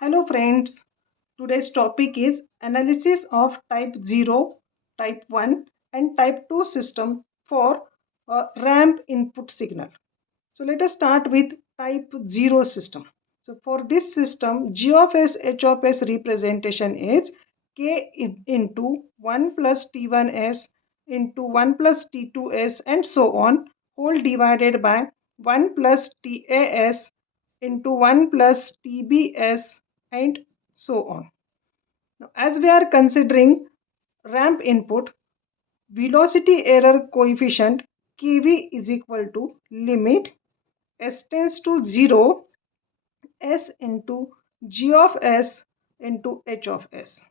Hello friends, today's topic is analysis of type 0, type 1 and type 2 system for ramp input signal. So let us start with type 0 system. So for this system, G of S, H of S representation is K into 1 plus T1S into 1 plus T2S and so on, whole divided by 1 plus TAS into 1 plus TBS and so on. Now, as we are considering ramp input, velocity error coefficient Kv is equal to limit S tends to 0 S into G of S into H of S.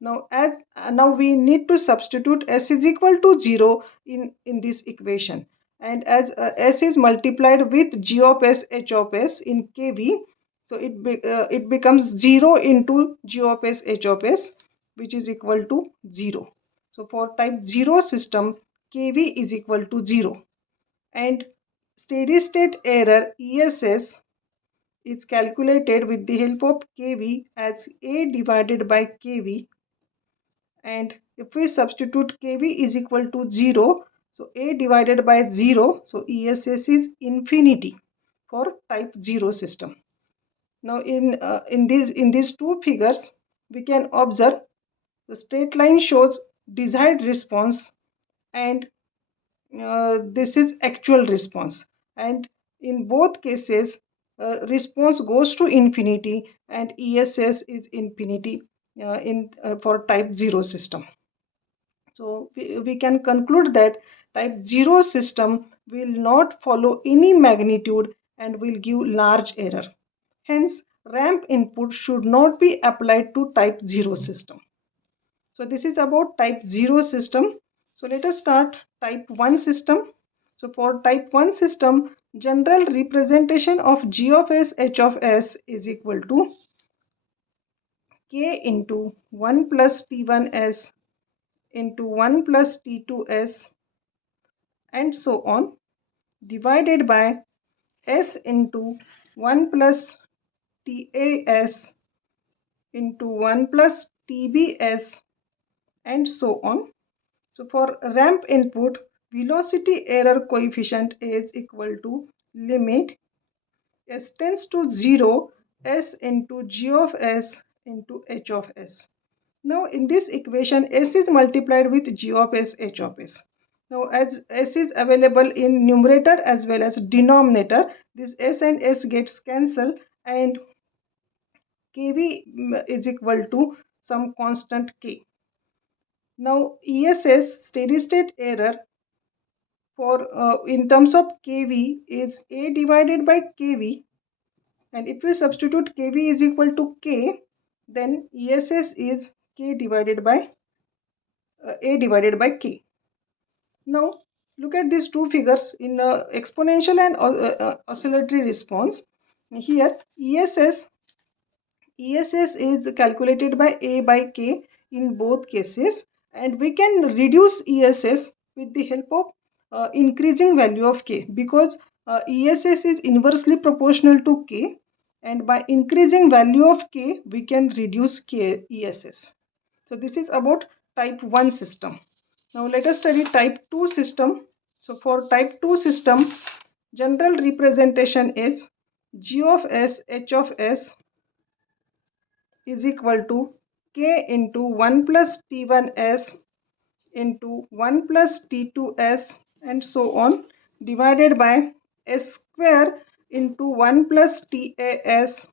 Now we need to substitute S is equal to 0 in this equation, and as S is multiplied with G of S H of S in kV, so it becomes 0 into G of S H of S, which is equal to 0. So for type 0 system, kV is equal to 0, and steady state error ESS is calculated with the help of kV as A divided by kV, and if we substitute kV is equal to 0, so A divided by 0, so ESS is infinity for type 0 system. Now in these two figures we can observe the straight line shows desired response, and this is actual response, and in both cases response goes to infinity and ESS is infinity in for type 0 system. So we can conclude that type 0 system will not follow any magnitude and will give large error. Hence, ramp input should not be applied to type 0 system. So this is about type 0 system. So let us start type 1 system. So for type 1 system, general representation of G of S H of S is equal to K into 1 plus T1S into 1 plus T2S and so on, divided by S into 1 plus TAS into 1 plus TBS and so on. So for ramp input, velocity error coefficient is equal to limit S tends to 0 S into G of S into H of S. Now in this equation, S is multiplied with G of S, H of S. Now as S is available in numerator as well as denominator, this S and S gets cancelled and kV is equal to some constant K. Now ESS, steady state error, for in terms of kV is A divided by kV, and if we substitute kV is equal to K, then ESS is K divided by A divided by K. Now look at these two figures in exponential and oscillatory response. Here ESS is calculated by A by K in both cases, and we can reduce ESS with the help of increasing value of K, because ESS is inversely proportional to K, and by increasing value of K we can reduce K ESS. So this is about type 1 system. Now let us study type 2 system. So for type 2 system, general representation is G of S H of S is equal to K into 1 plus T1S into 1 plus T2S and so on, divided by S square into 1 plus TAS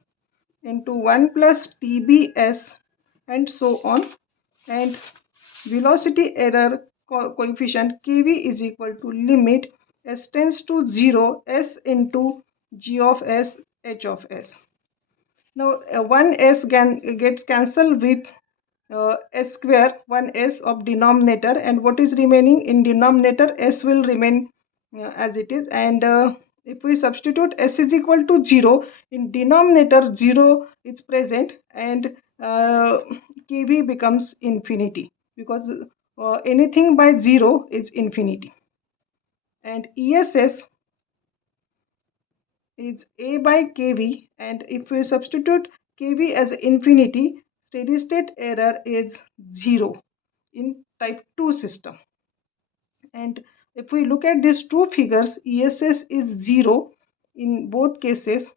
into 1 plus TBS and so on, and velocity error coefficient Kv is equal to limit S tends to 0 S into G of S H of S. Now one S gets cancelled with S square, one S of denominator, and what is remaining in denominator, S will remain as it is, and if we substitute S is equal to 0 in denominator, 0 is present and kV becomes infinity, because anything by 0 is infinity, and ESS is A by kV, and if we substitute kV as infinity, steady state error is 0 in type 2 system. And if we look at these two figures, ESS is 0 in both cases,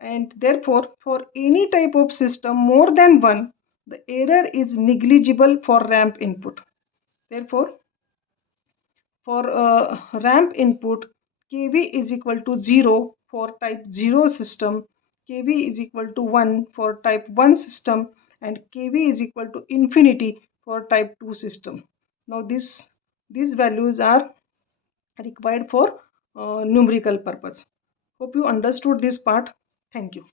and therefore for any type of system more than 1, the error is negligible for ramp input. Therefore, for ramp input, kV is equal to 0 for type 0 system, kV is equal to 1 for type 1 system, and kV is equal to infinity for type 2 system. Now these values are required for numerical purpose. Hope you understood this part. Thank you.